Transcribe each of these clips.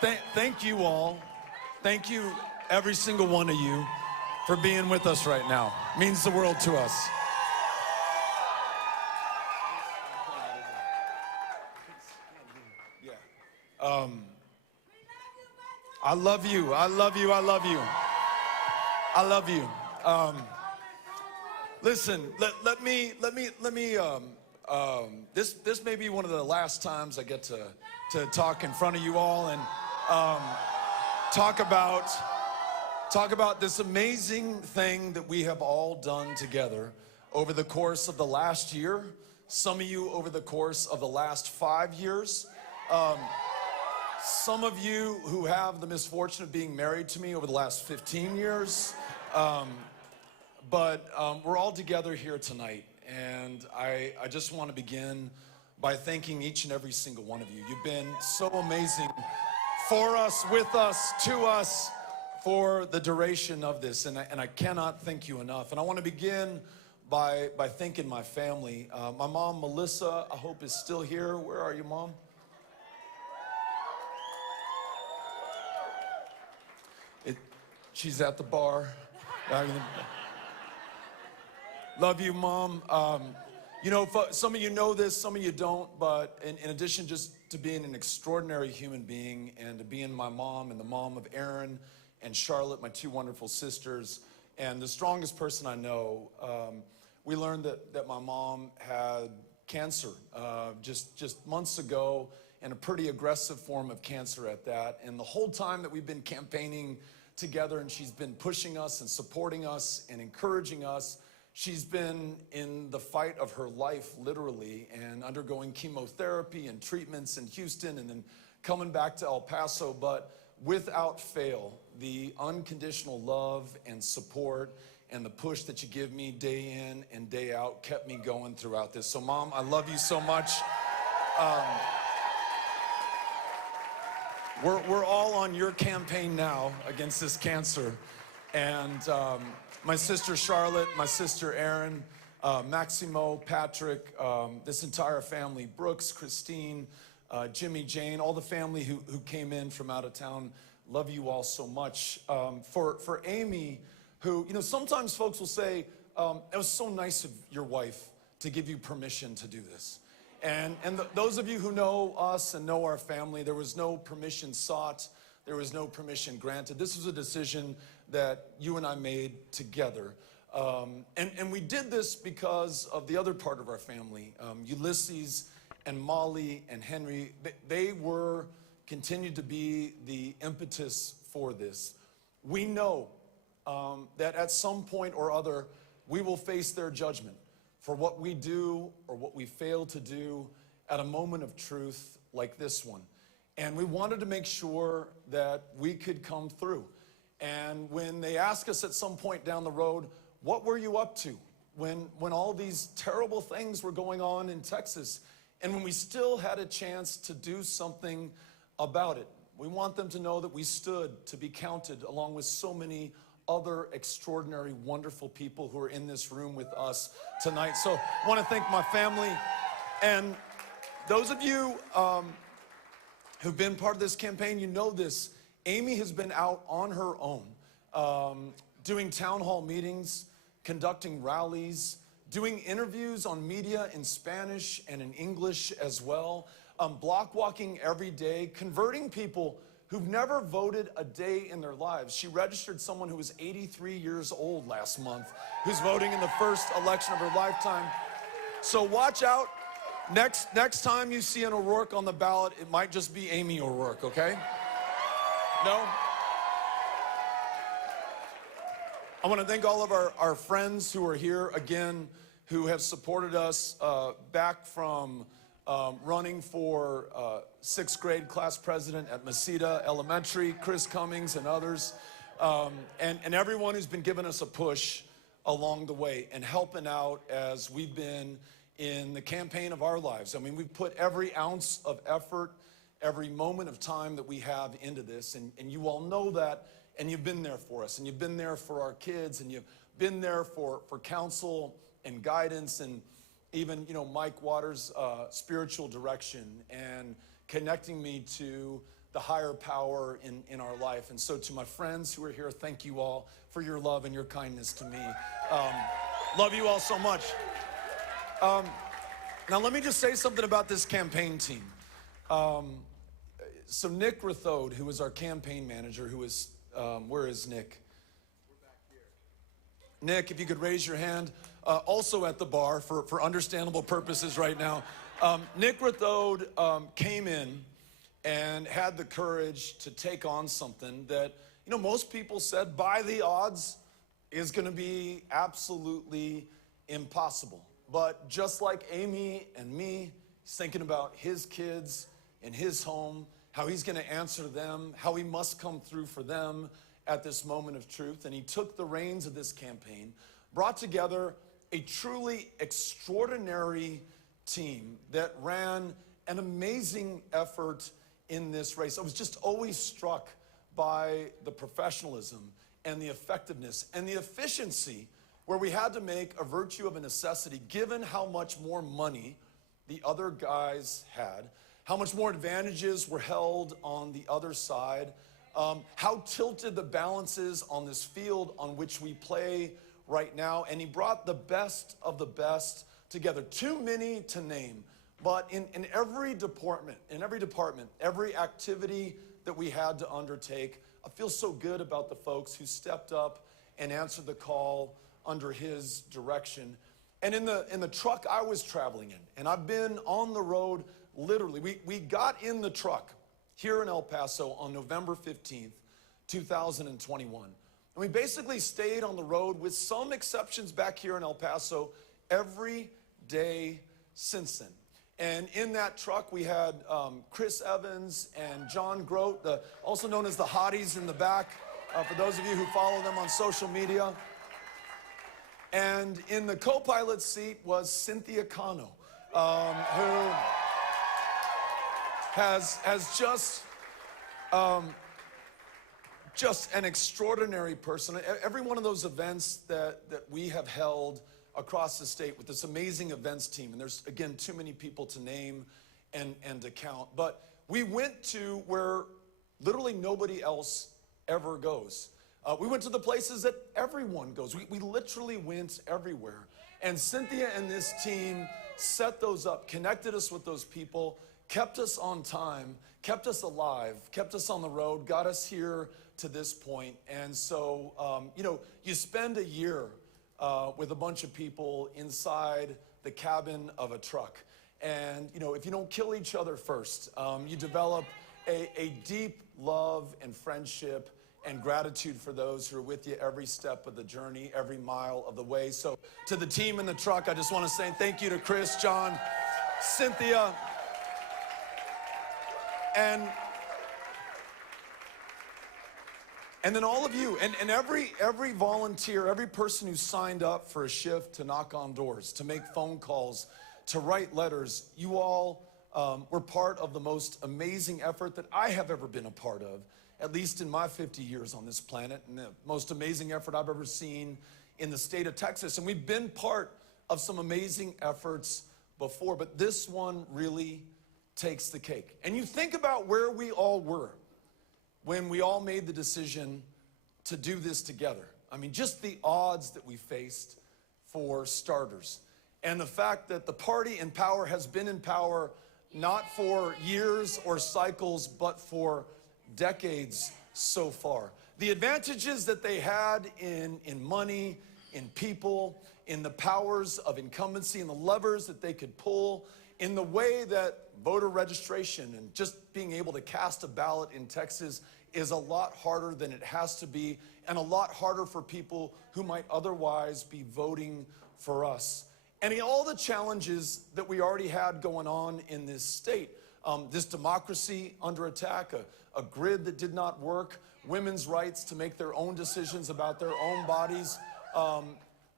Thank you all. Thank you, every single one of you, for being with us right now. It means the world to us. I love you. I love you. I love you. I love you. Listen, let me. This may be one of the last times I get to talk in front of you all and talk about this amazing thing that we have all done together over the course of the last year. Some of you over the course of the last 5 years. Some of you who have the misfortune of being married to me over the last 15 years. But we're all together here tonight, and I just want to begin by thanking each and every single one of you. You've been so amazing for us, with us, to us, for the duration of this, and I cannot thank you enough. And I want to begin by thanking my family. My mom, Melissa, I hope is still here. Where are you, Mom? She's at the bar. Love you, Mom. You know, some of you know this, some of you don't, but in addition just to being an extraordinary human being and to being my mom and the mom of Aaron and Charlotte, my two wonderful sisters, and the strongest person I know, we learned that my mom had cancer just months ago, and a pretty aggressive form of cancer at that. And the whole time that we've been campaigning together, and she's been pushing us and supporting us and encouraging us. She's been in the fight of her life, literally, and undergoing chemotherapy and treatments in Houston and then coming back to El Paso. But without fail, the unconditional love and support and the push that you give me day in and day out kept me going throughout this. So, Mom, I love you so much. We're all on your campaign now against this cancer. And my sister Charlotte, my sister Erin, Maximo, Patrick, this entire family, Brooks, Christine, Jimmy, Jane, all the family who came in from out of town, love you all so much. For Amy, who, you know, sometimes folks will say, it was so nice of your wife to give you permission to do this. And those of you who know us and know our family, there was no permission sought. There was no permission granted. This was a decision that you and I made together. And we did this because of the other part of our family. Ulysses and Molly and Henry, they continued to be the impetus for this. We know that at some point or other, we will face their judgment for what we do or what we fail to do at a moment of truth like this one. And we wanted to make sure that we could come through. And when they ask us at some point down the road, what were you up to when all these terrible things were going on in Texas, and when we still had a chance to do something about it? We want them to know that we stood to be counted along with so many other extraordinary, wonderful people who are in this room with us tonight. So I want to thank my family. And those of you who've been part of this campaign, you know this. Amy has been out on her own, doing town hall meetings, conducting rallies, doing interviews on media in Spanish and in English as well, block walking every day, converting people who've never voted a day in their lives. She registered someone who was 83 years old last month, who's voting in the first election of her lifetime. So watch out. Next time you see an O'Rourke on the ballot, it might just be Amy O'Rourke, okay? No? I want to thank all of our friends who are here again, who have supported us back from running for 6th grade class president at Mesita Elementary, Chris Cummings and others, and everyone who's been giving us a push along the way and helping out as we've been in the campaign of our lives. I mean, we've put every ounce of effort, every moment of time that we have into this, and you all know that, and you've been there for us, and you've been there for our kids, and you've been there for counsel and guidance, and even, you know, Mike Waters' spiritual direction and connecting me to the higher power in our life. And so to my friends who are here, thank you all for your love and your kindness to me. Love you all so much. Now let me just say something about this campaign team. So Nick Rathode, who was our campaign manager, who is, where is Nick? We're back here. Nick, if you could raise your hand. Also at the bar for understandable purposes right now. Nick Rathode came in and had the courage to take on something that, you know, most people said by the odds is gonna be absolutely impossible. But just like Amy and me, he's thinking about his kids in his home, how he's gonna answer them, how he must come through for them at this moment of truth. And he took the reins of this campaign, brought together a truly extraordinary team that ran an amazing effort in this race. I was just always struck by the professionalism and the effectiveness and the efficiency, where we had to make a virtue of a necessity, given how much more money the other guys had, how much more advantages were held on the other side, how tilted the balance is on this field on which we play right now. And he brought the best of the best together. Too many to name, but in every department, every activity that we had to undertake, I feel so good about the folks who stepped up and answered the call under his direction. And in the truck I was traveling in, and I've been on the road literally, we got in the truck here in El Paso on November 15th, 2021. And we basically stayed on the road, with some exceptions back here in El Paso, every day since then. And in that truck, we had Chris Evans and John Grote, also known as the Hotties in the back, for those of you who follow them on social media. And in the co-pilot seat was Cynthia Cano, who has just an extraordinary person. Every one of those events that we have held across the state with this amazing events team, and there's, again, too many people to name and to count, but we went to where literally nobody else ever goes. We went to the places that everyone goes. We literally went everywhere. And Cynthia and this team set those up, connected us with those people, kept us on time, kept us alive, kept us on the road, got us here to this point. And so, you know, you spend a year with a bunch of people inside the cabin of a truck. And, you know, if you don't kill each other first, you develop a deep love and friendship and gratitude for those who are with you every step of the journey, every mile of the way. So to the team in the truck, I just want to say thank you to Chris, John, Cynthia, and then all of you, and every volunteer, every person who signed up for a shift to knock on doors, to make phone calls, to write letters. You all were part of the most amazing effort that I have ever been a part of, at least in my 50 years on this planet, and the most amazing effort I've ever seen in the state of Texas. And we've been part of some amazing efforts before, but this one really takes the cake. And you think about where we all were when we all made the decision to do this together. I mean, just the odds that we faced, for starters. And the fact that the party in power has been in power not for years or cycles, but for decades so far. The advantages that they had in money, in people, in the powers of incumbency, and the levers that they could pull, in the way that voter registration and just being able to cast a ballot in Texas is a lot harder than it has to be, and a lot harder for people who might otherwise be voting for us. And all the challenges that we already had going on in this state. This democracy under attack, a grid that did not work, women's rights to make their own decisions about their own bodies,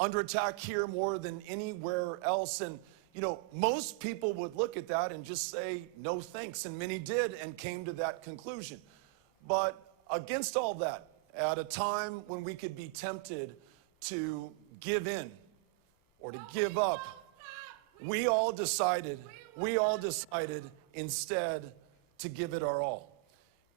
under attack here more than anywhere else. And, you know, most people would look at that and just say, no thanks, and many did and came to that conclusion. But against all that, at a time when we could be tempted to give in or to give up, we all decided instead to give it our all.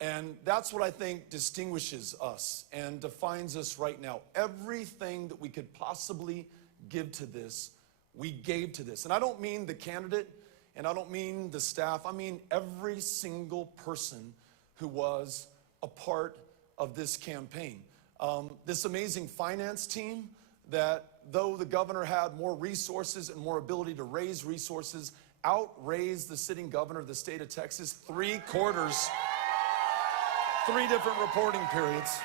And that's what I think distinguishes us and defines us right now. Everything that we could possibly give to this, we gave to this. And I don't mean the candidate, and I don't mean the staff. I mean every single person who was a part of this campaign. This amazing finance team that, though the governor had more resources and more ability to raise resources, outraised the sitting governor of the state of Texas 3/4, 3 different reporting periods.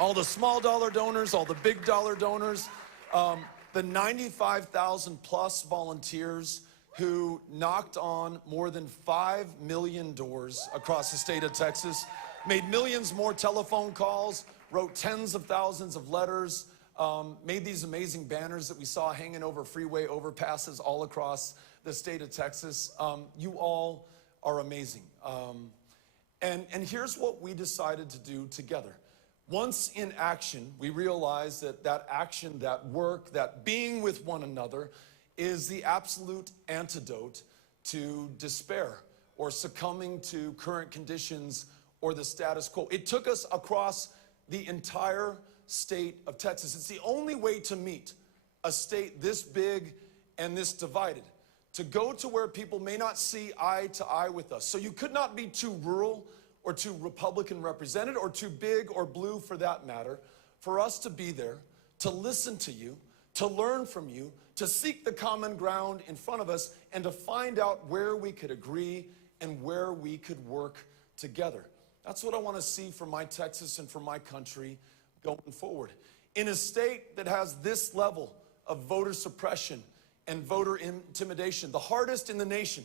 All the small dollar donors, all the big dollar donors, the 95,000 plus volunteers who knocked on more than 5 million doors across the state of Texas, made millions more telephone calls, wrote tens of thousands of letters, made these amazing banners that we saw hanging over freeway overpasses all across the state of Texas. You all are amazing. And here's what we decided to do together. Once in action, we realized that action, that work, that being with one another is the absolute antidote to despair or succumbing to current conditions or the status quo. It took us across the entire state of Texas. It's the only way to meet a state this big and this divided, to go to where people may not see eye to eye with us. So you could not be too rural or too Republican represented or too big or blue for that matter, for us to be there, to listen to you, to learn from you, to seek the common ground in front of us, and to find out where we could agree and where we could work together. That's what I want to see for my Texas and for my country going forward. In a state that has this level of voter suppression and voter intimidation, the hardest in the nation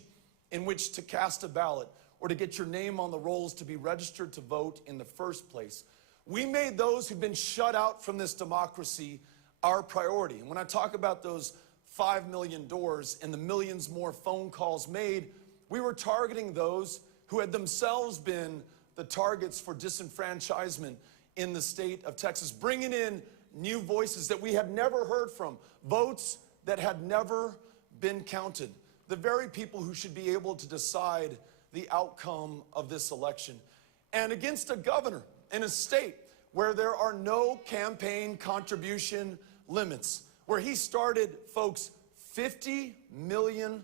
in which to cast a ballot or to get your name on the rolls to be registered to vote in the first place, we made those who've been shut out from this democracy our priority. And when I talk about those 5 million doors and the millions more phone calls made, we were targeting those who had themselves been the targets for disenfranchisement in the state of Texas, bringing in new voices that we had never heard from, votes that had never been counted, the very people who should be able to decide the outcome of this election. And against a governor in a state where there are no campaign contribution limits, where he started, folks, $50 million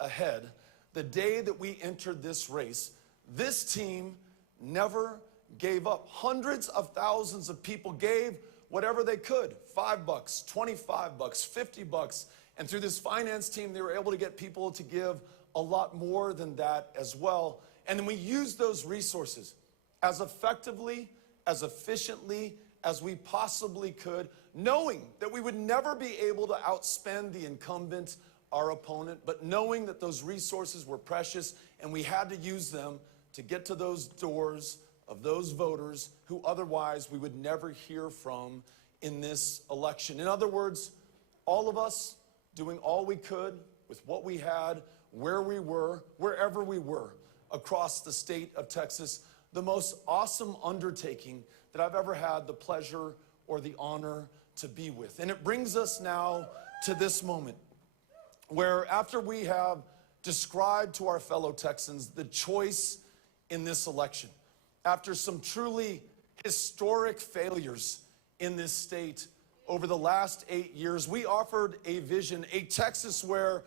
ahead the day that we entered this race. This team never gave up. Hundreds of thousands of people gave whatever they could, $5, $25, $50. And through this finance team, they were able to get people to give a lot more than that as well. And then we used those resources as effectively, as efficiently as we possibly could, knowing that we would never be able to outspend the incumbent, our opponent, but knowing that those resources were precious and we had to use them to get to those doors of those voters who otherwise we would never hear from in this election. In other words, all of us doing all we could with what we had, where we were, wherever we were across the state of Texas, the most awesome undertaking that I've ever had the pleasure or the honor to be with. And it brings us now to this moment where, after we have described to our fellow Texans the choice in this election, after some truly historic failures in this state over the last 8 years, we offered a vision, a Texas where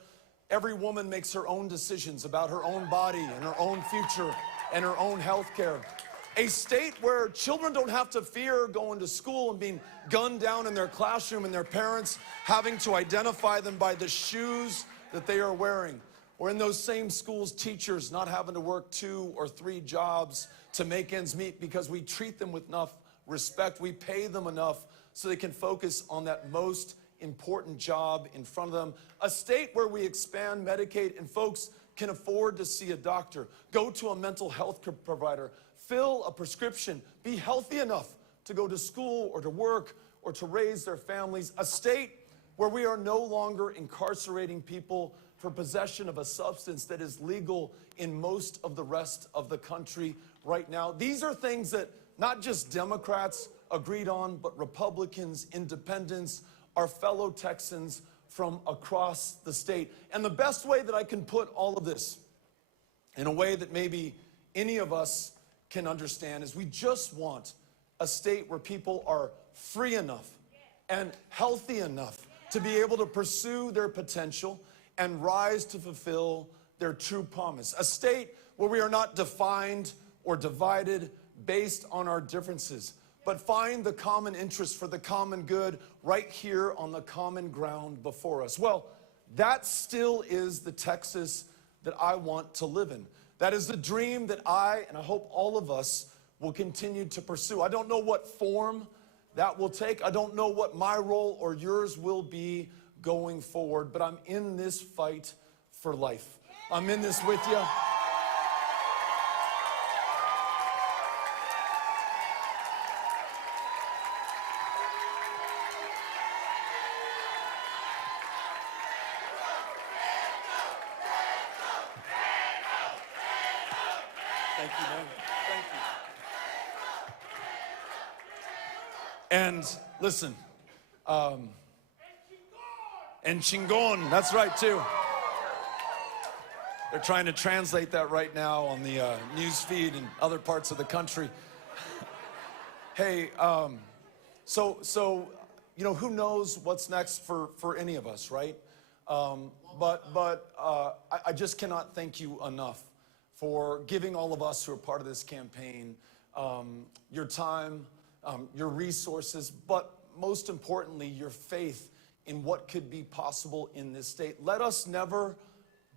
every woman makes her own decisions about her own body and her own future and her own health care. A state where children don't have to fear going to school and being gunned down in their classroom and their parents having to identify them by the shoes that they are wearing. Or in those same schools, teachers not having to work 2 or 3 jobs to make ends meet because we treat them with enough respect. We pay them enough so they can focus on that most important job in front of them. A state where we expand Medicaid and folks can afford to see a doctor, go to a mental health provider, fill a prescription, be healthy enough to go to school or to work or to raise their families. A state where we are no longer incarcerating people for possession of a substance that is legal in most of the rest of the country right now. These are things that not just Democrats agreed on, but Republicans, independents, our fellow Texans from across the state. And the best way that I can put all of this in a way that maybe any of us can understand is we just want a state where people are free enough and healthy enough to be able to pursue their potential and rise to fulfill their true promise. A state where we are not defined or divided based on our differences, but find the common interest for the common good right here on the common ground before us. Well, that still is the Texas that I want to live in. That is the dream that I, and I hope all of us, will continue to pursue. I don't know what form that will take. I don't know what my role or yours will be going forward, but I'm in this fight for life. I'm in this with you. Thank you, man. Thank you. And listen, and chingon, that's right too. They're trying to translate that right now on the news feed in other parts of the country. Hey, so you know, who knows what's next for any of us, right? But I just cannot thank you enough for giving all of us who are part of this campaign your time, your resources, but most importantly, your faith in what could be possible in this state. Let us never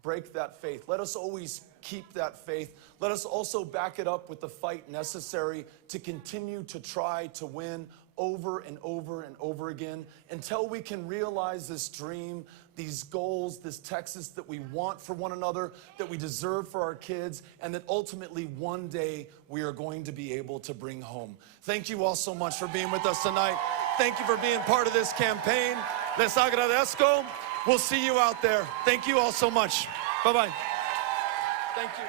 break that faith. Let us always keep that faith. Let us also back it up with the fight necessary to continue to try to win over and over and over again until we can realize this dream, these goals, this Texas that we want for one another, that we deserve for our kids, and that ultimately one day we are going to be able to bring home. Thank you all so much for being with us tonight. Thank you for being part of this campaign. Les agradezco. We'll see you out there. Thank you all so much. Bye-bye. Thank you.